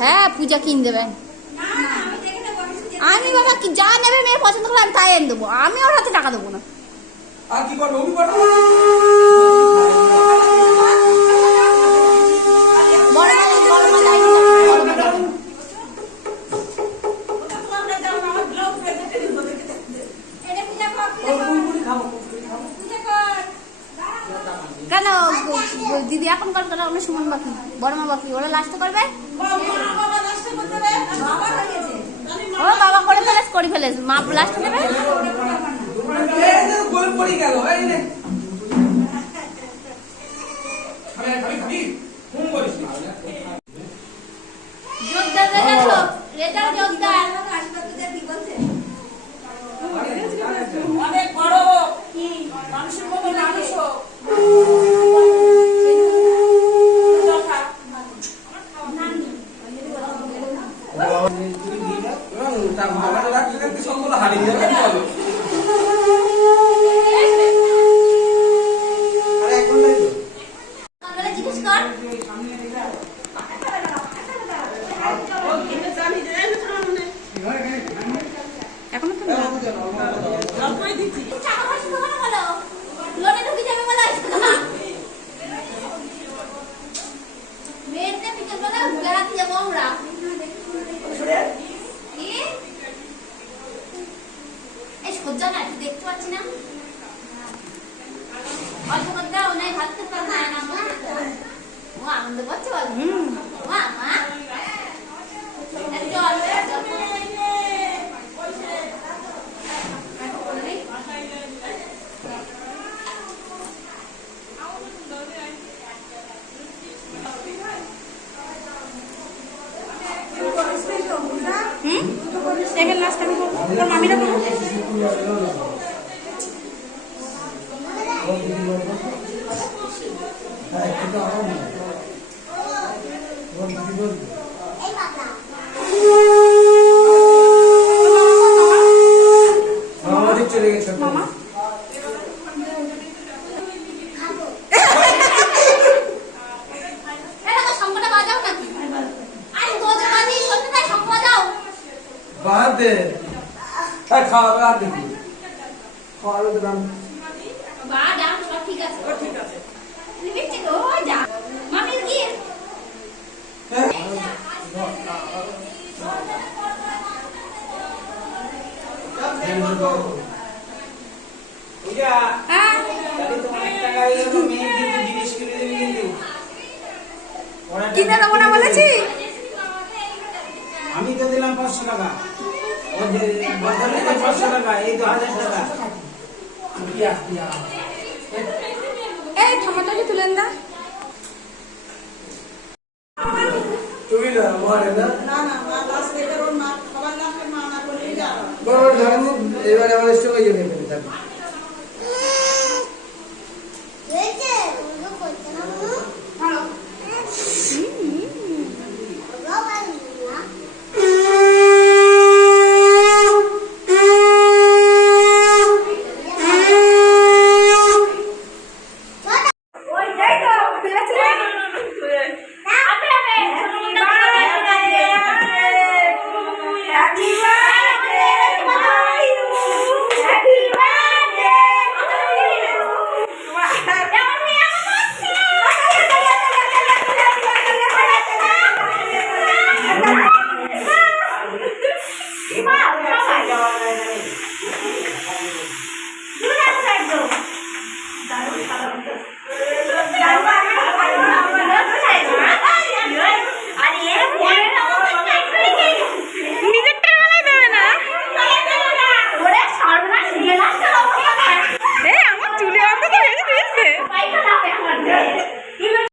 হ্যাঁ পূজা কিন দেবেন। আমি বাবা কি যা নেবে মেয়ে পছন্দ করে আমি তাই এনে দেবো, আমি ওর হাতে টাকা দেবো না। আর কি করবো ওই করবো কেন দিদি এখন কল করে অন্য সুমন বাকি বড় মা বাকি ওরা লাস্ট করবে। ও বাবা করে ফেলেস করে ফেলেস মা লাস্ট নেবে। জোরদার রেজাল্ট রেজাল্ট জোরদার অনেক বড় কি মানুষের মতো মানুষ হোক। এখনো তো সজ্জা না একটু দেখতে পাচ্ছি না অল্প করে দাও নাই ভাবতে পার না ও আনন্দ করছে বল মা মা স্টেপের লাস্ট আমি তোর মামিরা বলো চলে গেছে মামা বাদে তাই খাওয়া দাওয়া দেখি খাওয়া দাওয়া বা ডাম সব ঠিক আছে ঠিক আছে নিবিচ্ছে তো যা মামির কি পূজা তাহলে তোমার টাকা হইলো তো মেয়ে কিন্তু জিনিস কিনে দিবি কিন্তু কিনে দেবো না বলেছি আমি তো দিলাম 500 টাকা ও যে বদলে 500 টাকা এই 2000 টাকা এই টমেটোটি তুলেন না তুমি না মারে না না না মা লাস্ট থেকে ওর মা খাবার না মা না করে যা বড় ধর্ম এবারে আমার স্টক হয়ে যাবে